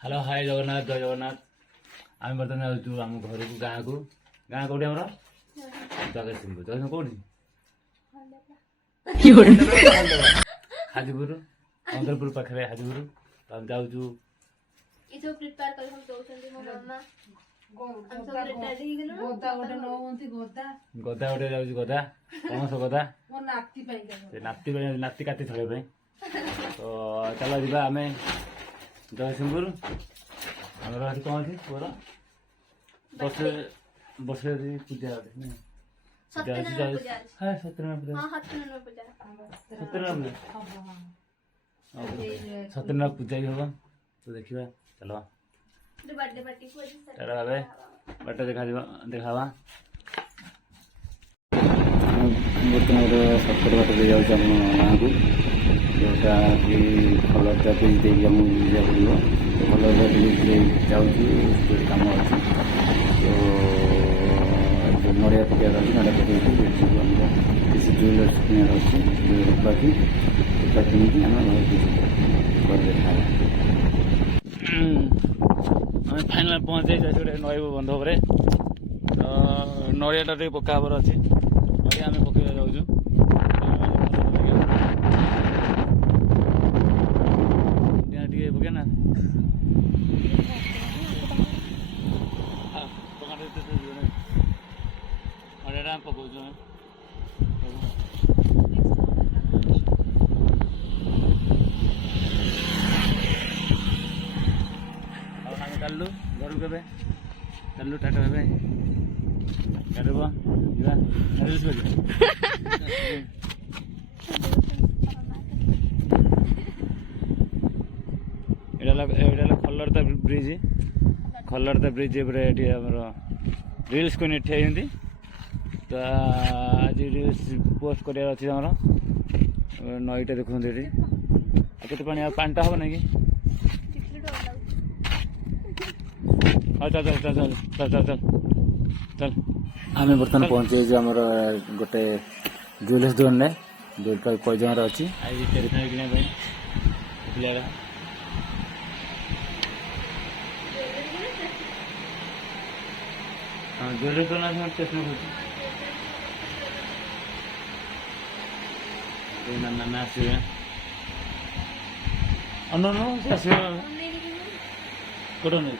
Hello hi Jagannath जय जगन्नाथ आम बर्तमान जाऊँ आम घर को गाँ को गाँ कौटी आम जगतसिंहपुर जगतसिंह कौटी हाजीपुर चंद्रपुर पाखे हाजीपुर आम जाऊँ गदा गोटे जाऊँ गदा पणस गदा नाती नाती काती छड़े तो चलो जी आम जगतसिंहपुर आमर कौन अच्छी पुअर बस बस पूजा सत्यनारायण पूजा भी हम तो देखा चलो भावे बाट देखा बर्तमान गोटे सर्कट बाट दे जाऊँ गाँव को जोटा कि कलरटा ब्रिज दे पूजा पड़ो कलरटा ब्रिज जाऊँ कम अच्छे तो नड़िया पकड़ नड़िया पकड़ किसी ज्वेलर्स किनार अच्छे बाकी किनिकी आम घर देखा फाइनाल पहुँचे गोटे नई बंध पर तो नड़ियाटा पकावर अच्छे नड़िया आम पकड़ा जाऊँ पके ना नड़िया आम पकाऊ चलू घर के चलू टाटा भाई गाड़ब खलरता ब्रिज रिल्स को ठेई तो आज रिल्स पोस्ट कर नईटा देखते ये पानी पानीटा हम ना कि चल चल चल चल चल चल चल चल आम बर्तमान पहुँचे आमर गोटे ज्वेलर्स दुकान जो पैजमार अच्छी स्टेसनारी किना हाँ ज्वेलर्स दुकान स्टेसनारी ना आसवे अन्न आसवे कौन नहीं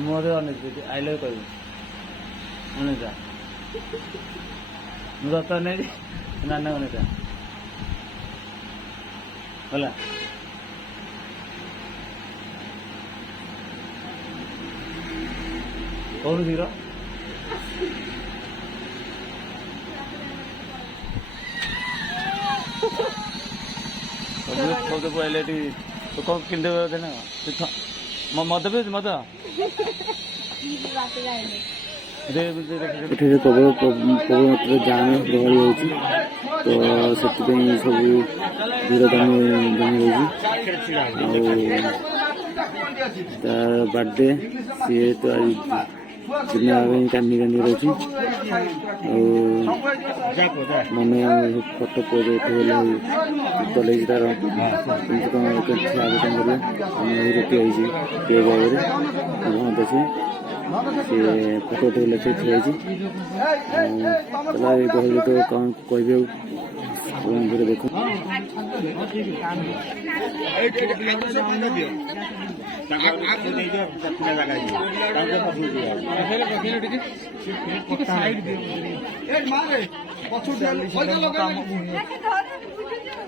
मुझे अनेक आई लव कह अनेका मुझे नहीं नाना अनेका है कौन शीघ्र सब पहले तो कौन किन देना मत भी मत प्रबल प्रबल मात्रा जाम गहली हो तो से सब भीड़ जमी तार बर्थडे सी तो दिन कानी कानी रही मन फटो पोज उठे तार रुटी आई केक आगे बहुत अच्छे सी फटो उठे से ठिया गहली तो कौन कह देख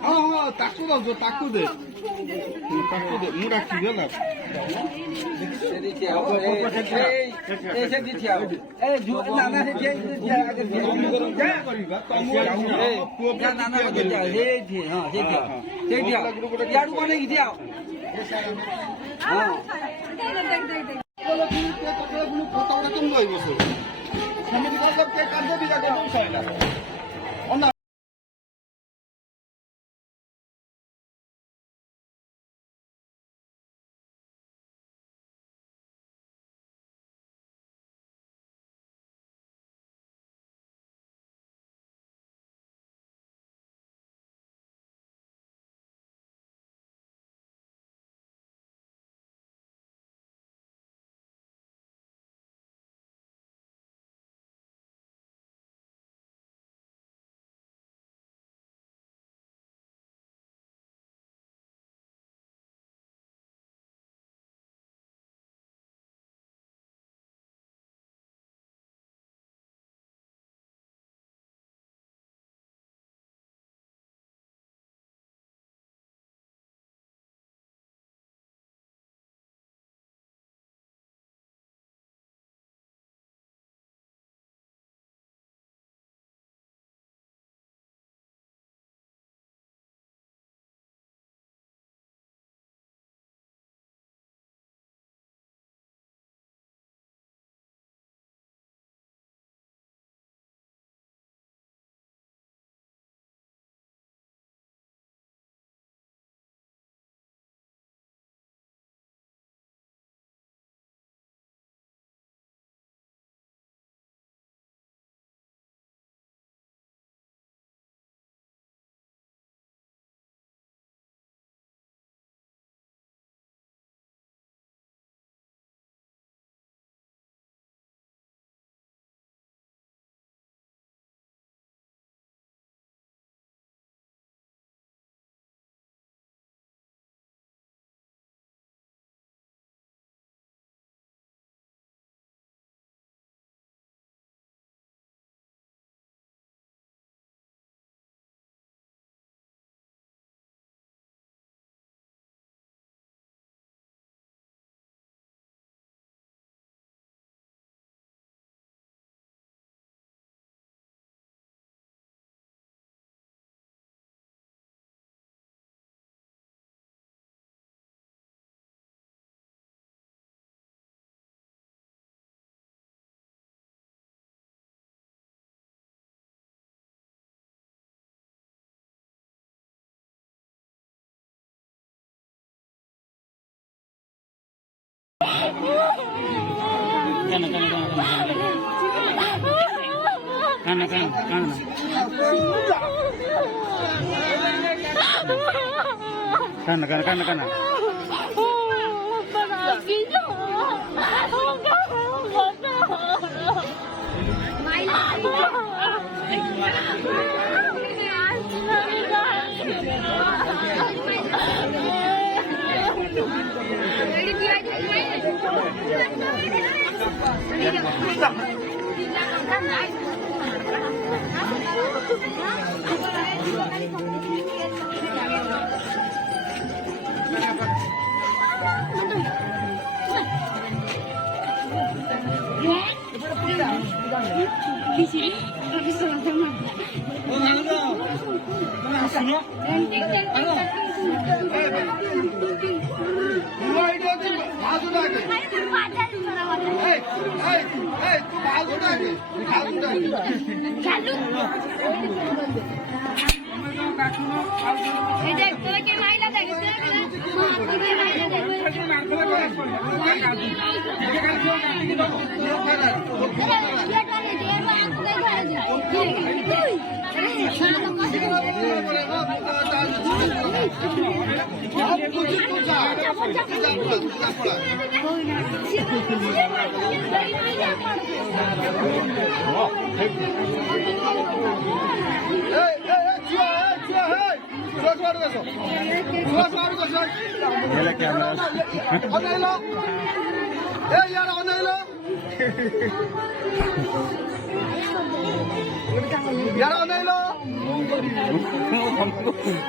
हाँ हाँ ताकू दे ताकू दे मुझे डाकी गला हाँ কানা কানা কানা কানা কানা কানা কানা কানা কানা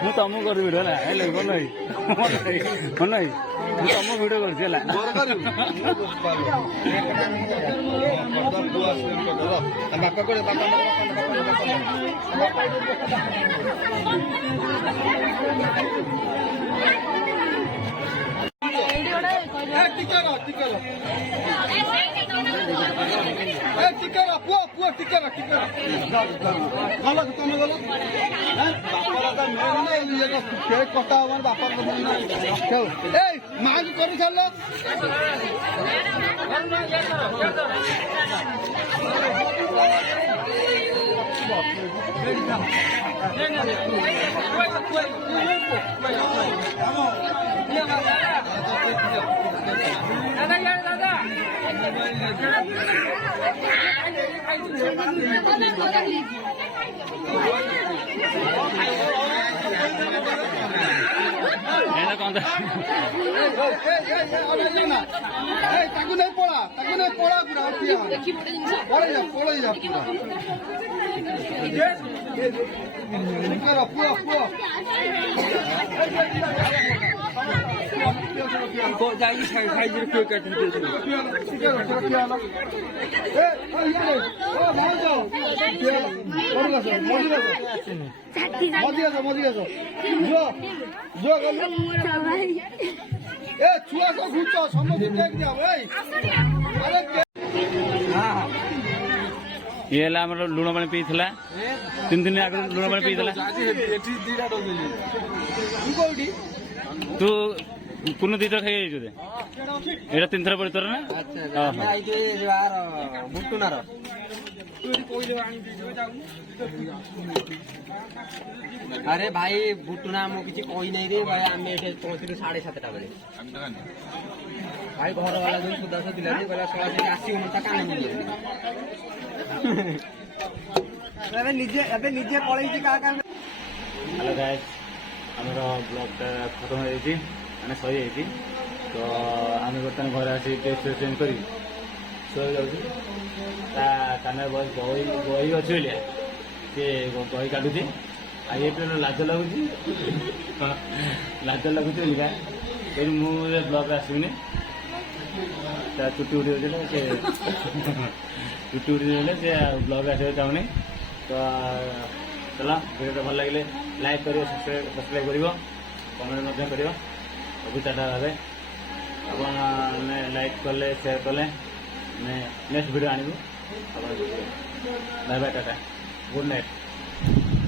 ମୁଁ ତମକୁ କରିବି ହେଲା ହେଲେ ଭଲ ନାହିଁ ଭଲ ନାହିଁ ମୁଁ ତମ ଭିଡ଼ିଓ କରୁଛି ହେଲା କଥା ହବ ବାପା ମାକୁ କରି ଛାଡିଲ ତାକୁ ନେଇ ପଳା ପୁରା ପଳେଇ ଯା ପୁଅ ଯାଇକି ଖାଇକି ଛୁଆ ସବୁ ଘୁଞ୍ଚ ସମସ୍ତେ ଇଏ ହେଲା ଆମର ଲୁଣ ପାଣି ପିଇଥିଲା 3 ଦିନ ଆଗରୁ ଲୁଣ ପାଣି ପିଇଥିଲା ତୁ ପୁନଃ 2 ଥର ଖାଇଯାଇଛୁ ଏଇଟା 3 ଥର ପଡିଥର ନା अरे भाई बुटुना आम किसी कही नहीं रे भाई आम पहुंचलु 7:30 बेले भाई घर वाला जो सुदास दिला कहला 80 घंटा काने निजे पळैछि का हेलो गाइस हमर ब्लॉग खत्म हो जाइछि माने सही जाइछि तो आम बर्तमान घर आसी टेस्ट चेंज करी सही जाउछि ता काने बस बही अछि ले से बही काढुछि आ ये पे लाज लगुछि बोलिका ए मु ब्लॉग आसीनी ता चुटी उड़ी होले से चुटी उड़ी होले से ब्लॉग आसे चाहूनी तो चला वीडियो भल लगे लाइक करियो सब्सक्राइब करियो कमेंट मध्य करियो अभी टाटा भावे अपन लाइक कले शेयर कले नेक्स्ट वीडियो आनिबो bye bye tata good night.